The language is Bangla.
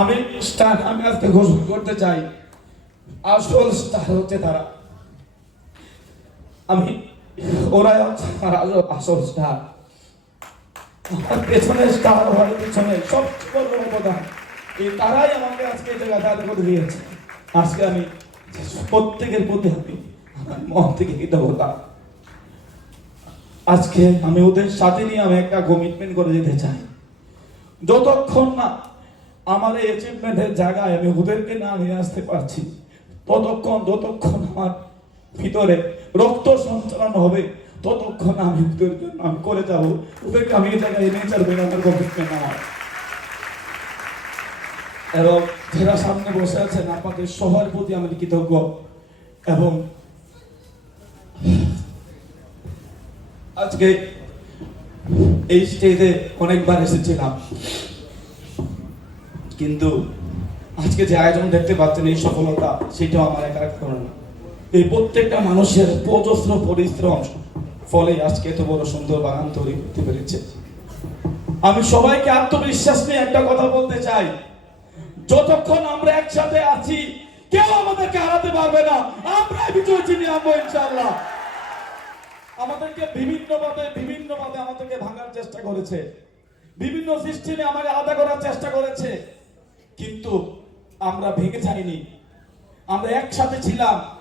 আমি স্টার, আমি আজকে ঘোষণা করতে চাই, আসল স্টার হচ্ছে তারা। আমি ওরা হচ্ছে আসল স্টার। আমার পেছনে স্টার পেছনে সবচেয়ে বড় কথা এই তারাই আমাকে আজকে এই দিয়েছে। আজকে আমি প্রত্যেকের প্রতি আমি মন থেকে কৃতজ্ঞতা। আজকে আমি ওদের সাথে নিয়ে আমি একটা কমিটমেন্ট করে যেতে চাই। যতক্ষণ না আমার এই অ্যাচিভমেন্টের জায়গায় আমি ওদেরকে না নিয়ে আসতে পারছি, ততক্ষণ, যতক্ষণ আমার ভিতরে রক্ত সঞ্চালন হবে, ততক্ষণ আমি ওদের আমি করে যাব। ওদেরকে আমি এই জায়গায় এনে এটা আমার কমিটমেন্ট আমার। এবং যারা সামনে বসে আছেন, আপনাদের সবার প্রতি আমি কৃতজ্ঞ। এবং আজকে এই স্টেজে অনেকবার এসেছিলাম। কিন্তু আজকে যে আয়োজন দেখতে পাচ্ছেন, এই সফলতা, সেটাও আমার একার কারণ না। এই প্রত্যেকটা মানুষের প্রজস্র পরিশ্রম ফলে আজকে এত বড় সুন্দর বাগান তৈরি করতে পেরেছে। আমি সবাইকে আত্মবিশ্বাস নিয়ে একটা কথা বলতে চাই। যতক্ষণ আমরা একসাথে আছি, কেউ আমাদেরকে হারাতে পারবে না। আমরা বিজয় চিনি আনব ইনশাআল্লাহ। আমাদেরকে বিভিন্নভাবে বিভিন্নভাবে বিভিন্ন ভাবে আমাদেরকে ভাঙার চেষ্টা করেছে। বিভিন্ন সিস্টেমে আমাকে আলাদা করার চেষ্টা করেছে। কিন্তু আমরা ভেঙে যাইনি। আমরা একসাথে ছিলাম।